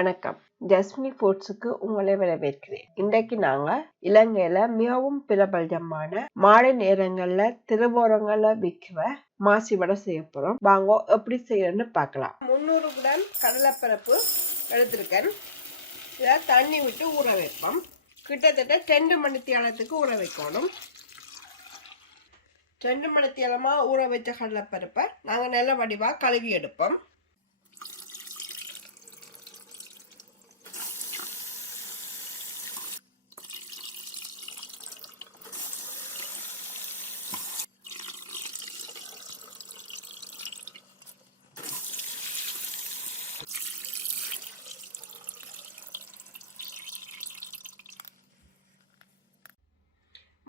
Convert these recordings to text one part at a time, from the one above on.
வணக்கம். ஜஸ்மினி ஃபுட்ஸுக்கு உங்களை வரவேற்கிறேன். இன்றைக்கு நாங்க இலங்கையில மிகவும் பிரபலமான மாலை நேரங்கள்ல திருவோரங்கள்ல விற்கிற மாசி வடை செய்ய போறோம். வாங்க எப்படி செய்யணும்னு பார்க்கலாம். 300 கிராம் கடலைப்பருப்பு எடுத்திருக்கேன். இதை தண்ணி விட்டு ஊற வைப்போம். கிட்டத்தட்ட 2 மணித்தியாலத்துக்கு ஊற வைக்கணும். 2 மணித்தியாலமா ஊற வச்ச கடலைப்பருப்பை நாங்கள் நல்ல வடிவா கழுவி எடுப்போம்.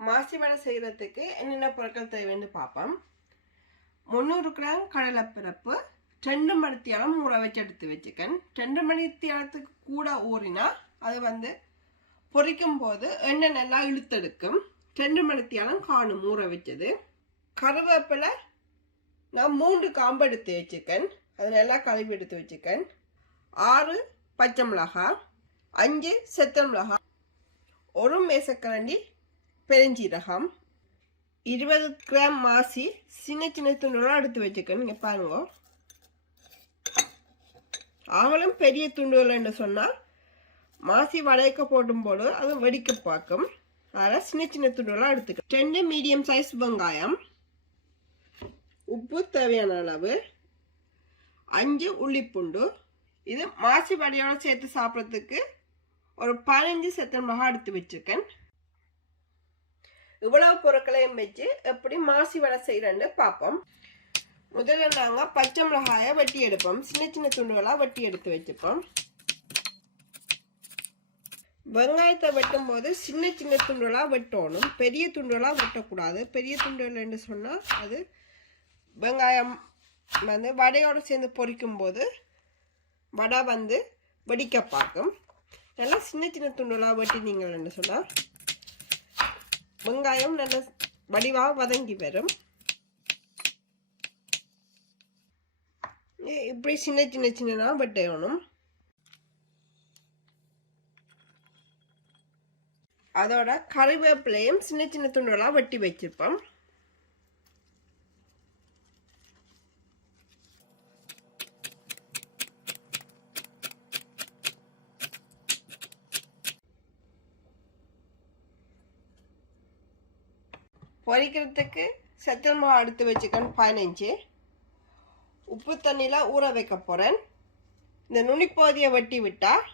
மாசி வடை செய்கிறதுக்கு என்னென்ன பொருட்கள் தேவைன்னு பார்ப்போம். 300 கிராம் கடலைப்பருப்பு 2 மணித்தியாலம் ஊற வச்சு எடுத்து வச்சுக்கேன். 2 மணித்தியாலத்துக்கு கூட ஊறினா அது பொரிக்கும் போது எண்ணெய் நல்லா இழுத்தெடுக்கும். 2 மணித்தியாலம் காணும் ஊற வச்சது. கருவேப்பிலை நான் 3 காம்பு எடுத்து வச்சுக்கேன். அது நல்லா கழுவி எடுத்து வச்சுக்கேன். 6 பச்சை மிளகாய், 5 செத்த மிளகாய், 1 மேசக்கரண்டி பெருஞ்சீரகம், 20 கிராம் மாசி சின்ன சின்ன துண்டுகளாக எடுத்து வச்சுக்கணும். இங்கே பாருங்க, அவளும் பெரிய துண்டுகள்னு சொன்னால் மாசி வளைக்க போடும்போது அது வெடிக்க பார்க்கும். அதில் சின்ன சின்ன துண்டுகளாக எடுத்துக்க. 2 மீடியம் சைஸ் வெங்காயம், உப்பு தேவையான அளவு, 5 உள்ளிப்பூண்டு. இது மாசி வடையோட சேர்த்து சாப்பிட்றதுக்கு ஒரு 15 செத்த மிளகாய் எடுத்து வச்சுருக்கேன். இவ்வளவு பொருட்களையும் வச்சு எப்படி மாசி வடை செய்யறேன்னு பார்ப்போம். முதல்ல நாங்கள் பச்சை மிளகாயை வெட்டி எடுப்போம். சின்ன சின்ன துண்டுகளாக வெட்டி எடுத்து வச்சுப்போம். வெங்காயத்தை வெட்டும் போது சின்ன சின்ன துண்டுகளாக வெட்டணும். பெரிய துண்டுகளாக வெட்டக்கூடாது. பெரிய துண்டுகள்னு சொன்னால் அது வெங்காயம் வடையோடு சேர்ந்து பொரிக்கும் போது வடை வெடிக்க பார்க்கும். நல்லா சின்ன சின்ன துண்டுகளாக வெட்டினீங்கன்னு சொன்னால் வெங்காயம் நல்ல வடிவாக வதங்கி வரும். இப்படி சின்ன சின்ன சின்னனா வெட்டணும். அதோட கறிவேப்பிலையும் சின்ன சின்ன துண்டுகளாக வெட்டி வச்சிருப்போம். பொரிக்கிறதுக்கு செத்தல் மிளகாய் எடுத்து வச்சுக்கேன் 15. உப்பு தண்ணியில் ஊற வைக்க போகிறேன். இந்த நுனிப்பகுதியை வெட்டி விட்டால்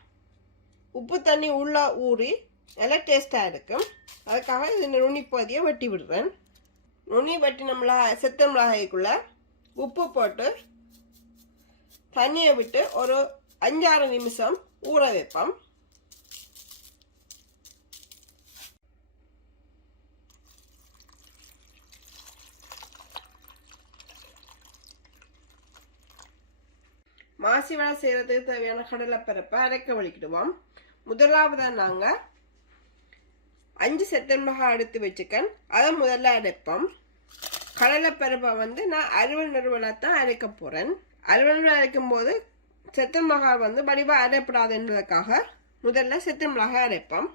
உப்பு தண்ணி உள்ளே ஊறி நல்லா டேஸ்ட்டாக இருக்கும். அதுக்காக இந்த நுனிப்பகுதியை வெட்டி விடுறேன். நுனி வெட்டின மிளகாய் செத்த மிளகாய்க்குள்ளே உப்பு போட்டு தண்ணியை விட்டு ஒரு 5-6 நிமிஷம் ஊற வைப்போம். மாசி வடை செய்கிறதுக்கு தேவையான கடலைப்பருப்பை அரைக்க வலிக்கிடுவோம். முதலாவதாக நாங்கள் 5 செத்த மிளகாய் எடுத்து வச்சுக்கேன். அதை முதல்ல அரைப்போம். கடலைப்பருப்பை நான் அறுவல் நறுவலாக தான் அரைக்க போகிறேன். அறுவல் அரைக்கும் போது செத்த மிளகாய் வடிவாக அரைப்படாது என்பதற்காக முதல்ல செத்த மிளகாய் அரைப்போம்.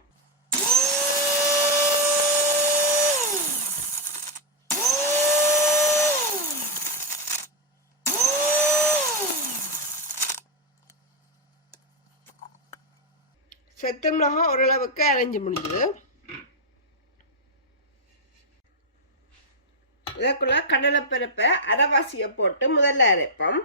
செத்த மிளகாய் ஓரளவுக்கு அரைஞ்சி முடிஞ்சுது. இதற்குள்ள கடலைப்பருப்பை அரைவாசியை போட்டு முதல்ல அரைப்போம்.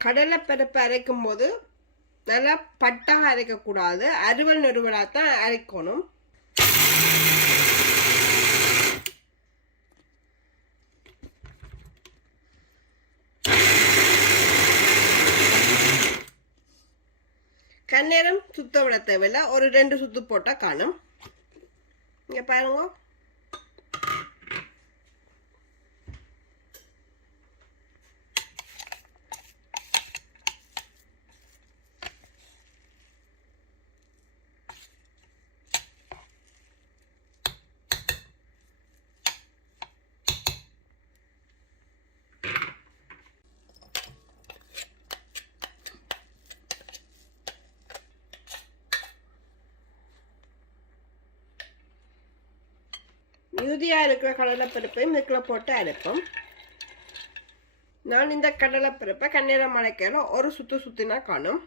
கடலைப்பருப்பை அரைக்கும் போது நல்லா பட்டாக அரைக்கக்கூடாது. அறுவல் நறுவலாக தான் அரைக்கணும். கண்ணேரம் சுத்த விட தேவையில்லை. ஒரு 2 சுத்து போட்டால் காணும். இங்கே பாருங்க, மிகுதியாக இருக்கிற கடலைப்பருப்பையும் இதுக்குள்ள போட்டு அரைப்போம். நான் இந்த கடலைப்பருப்பை கண்ணீரம் மலைக்கையில் ஒரு சுற்றினா காணும்.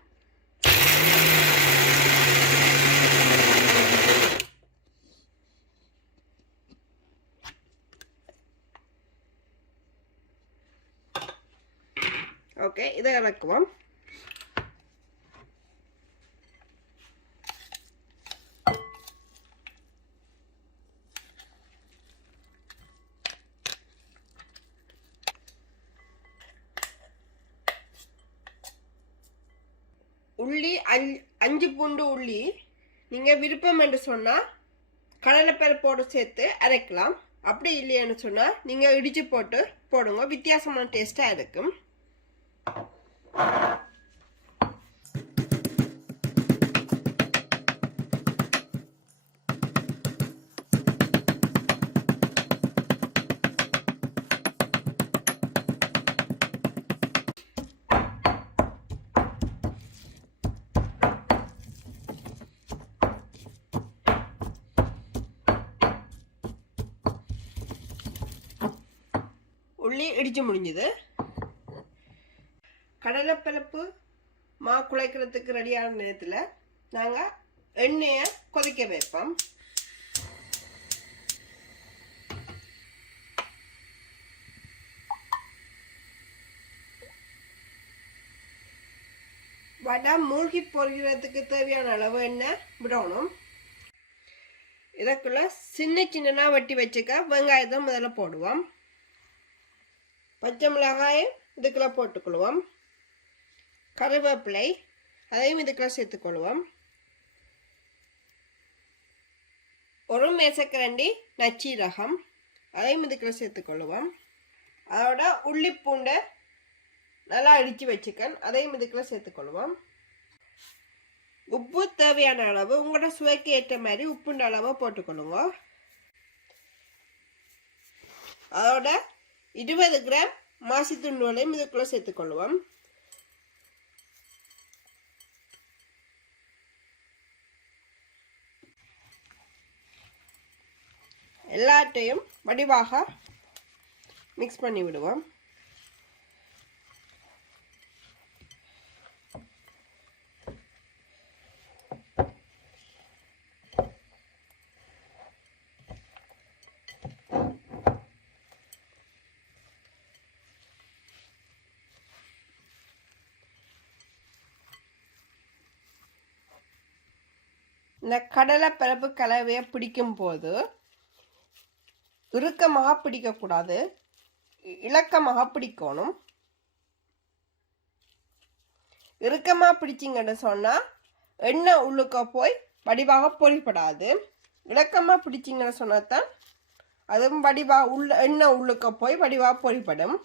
ஓகே, இதை இறக்குவோம். உள்ளி 5 பூண்டு உள்ளி நீங்கள் விருப்பம் என்று சொன்னால் கடலைப்பருப்போடு சேர்த்து அரைக்கலாம். அப்படி இல்லைன்னு சொன்னால் நீங்கள் இடித்து போட்டு போடுங்க, வித்தியாசமான டேஸ்ட்டாக இருக்கும். உள்ளி இடிச்சு முடிஞ்சது. கடலைப்பருப்பு மா குழைக்கிறதுக்கு ரெடியான நேரத்தில் நாங்கள் எண்ணெயை கொதிக்க வைப்போம். வடை மூழ்கி பொரிக்கிறதுக்கு தேவையான அளவு எண்ணெய் விடணும். இதற்குள்ள சின்ன வெட்டி வச்சுக்க வெங்காயத்தை முதல்ல போடுவோம். பச்சை மிளகாய் இதுக்குள்ள போட்டுக்கொள்வோம். கருவேப்பிலை அதையும் இதுக்குள்ள சேர்த்துக்கொள்வோம். ஒரு மேசக்கரண்டி நச்சீரகம் அதையும் இதுக்குள்ள சேர்த்துக்கொள்வோம். அதோட உள்ளி பூண்டை நல்லா அடித்து வச்சுக்கன் அதையும் இதுக்குள்ள சேர்த்துக்கொள்வோம். உப்பு தேவையான அளவு உங்களோட சுவைக்கு ஏற்ற மாதிரி உப்புண்ட அளவை போட்டுக்கொள்ளுங்க. அதோட 20 கிராம் மாசி துண்டுகளையும் இதுக்குள்ள சேர்த்துக்கொள்வோம். எல்லாத்தையும் வடிவாக மிக்ஸ் பண்ணி விடுவோம். இந்த கடலைப்பருப்பு கலவையை பிடிக்கும் போது இறுக்கமாக பிடிக்கக்கூடாது, இலக்கமாக பிடிக்கணும். இறுக்கமாக பிடிச்சிங்கன்னு சொன்னால் எண்ணெய் உள்ளுக்க போய் வடிவாக பொறிப்படாது. இலக்கமாக பிடிச்சிங்கன்னு சொன்னால் தான் அதுவும் வடிவாக எண்ணெய் உள்ளுக்க போய் வடிவாக பொறிப்படும்.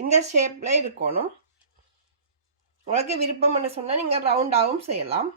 இந்த ஷேப்பில் இருக்கணும். உங்களுக்கு விருப்பம்னு சொன்னால் நீங்கள் ரவுண்டாகவும் செய்யலாம்.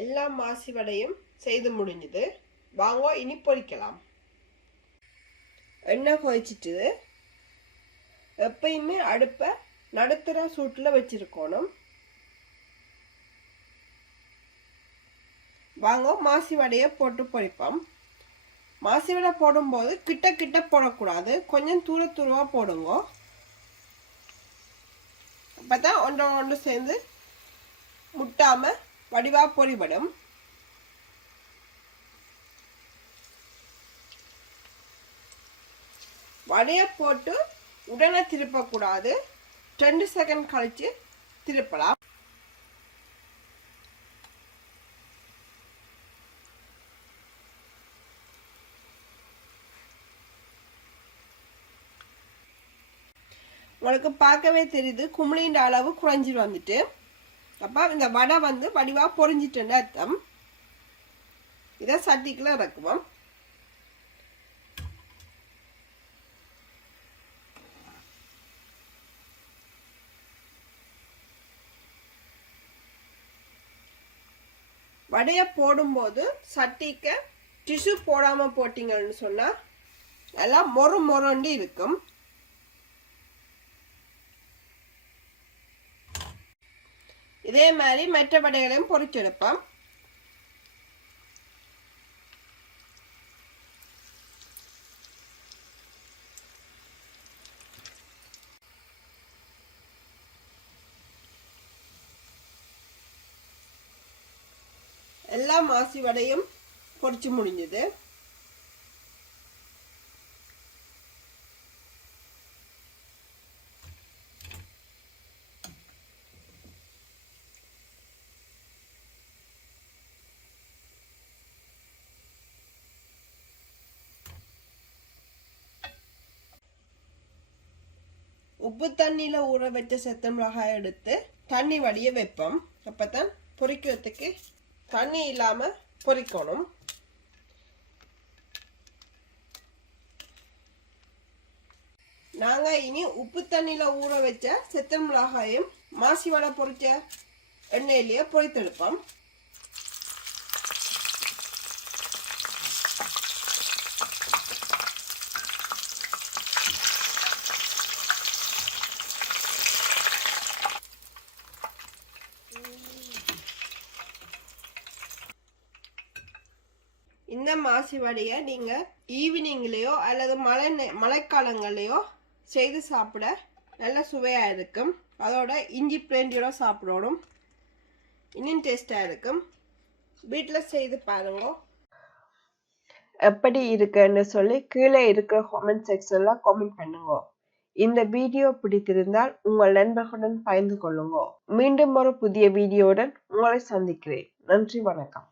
எல்லா மாசி வடையும் செய்து முடிஞ்சது. வாங்க இனி பொரிக்கலாம். எண்ணெய் கொதிச்சிட்டு எப்பயுமே அடுப்பை நடுத்தர சூட்டில் வச்சிருக்கணும். வாங்க மாசி வடையை போட்டு பொரிப்போம். மாசி வடை போடும்போது கிட்ட போடக்கூடாது, கொஞ்சம் தூரமாக போடுங்க. அப்போ தான் ஒன்று சேர்ந்து முட்டாமல் வடிவாக பொரிபடும். வடையை போட்டு உடனே திருப்பக்கூடாது, 2 செகண்ட் கழிச்சு திருப்பலாம். உங்களுக்கு பார்க்கவே தெரியுது குமிழின்ற அளவு குறைஞ்சிட்டு வந்துட்டு. அப்போ இந்த வடை வந்து வடிவாக பொரிஞ்சிட்டுன்னு அர்த்தம். இதை சட்டிக்குள்ள இறக்குவோம். வடையை போடும்போது சட்டிக்கு டிஷ்யூ போடாமல் போட்டிங்கன்னு சொன்னால் நல்லா மொறு மொரண்டு இருக்கும். இதே மாதிரி மற்ற வடைகளையும் பொரிச்செடுப்போம். எல்லா மாசி வடையும் பொரிச்சு முடிஞ்சது. உப்பு தண்ணியில ஊற வச்ச செத்த மிளகாய் எடுத்து தண்ணி வடிய வைப்போம். அப்பதான் பொரிக்கிறதுக்கு தண்ணி இல்லாம பொரிக்கணும். நாங்க இனி உப்பு தண்ணியில ஊற வச்ச செத்த மிளகாயும் மாசி வடை பொரிச்ச எண்ணெயிலேயே பொரித்தெடுப்போம். இந்த மாசி வடையை நீங்கள் ஈவினிங்லேயோ அல்லது மழைக்காலங்கள்லையோ செய்து சாப்பிட நல்ல சுவையாக இருக்கும். அதோட இஞ்சி பிளேண்டியோட சாப்பிடணும், இன்னும் டேஸ்டாக இருக்கும். வீட்டில் செய்து பாருங்க. எப்படி இருக்குன்னு சொல்லி கீழே இருக்கிற கமெண்ட் செக்ஷனில் கமெண்ட் பண்ணுங்க. இந்த வீடியோ பிடித்திருந்தால் உங்கள் நண்பர்களுடன் பகிர்ந்து கொள்ளுங்க. மீண்டும் ஒரு புதிய வீடியோவுடன் உங்களை சந்திக்கிறேன். நன்றி, வணக்கம்.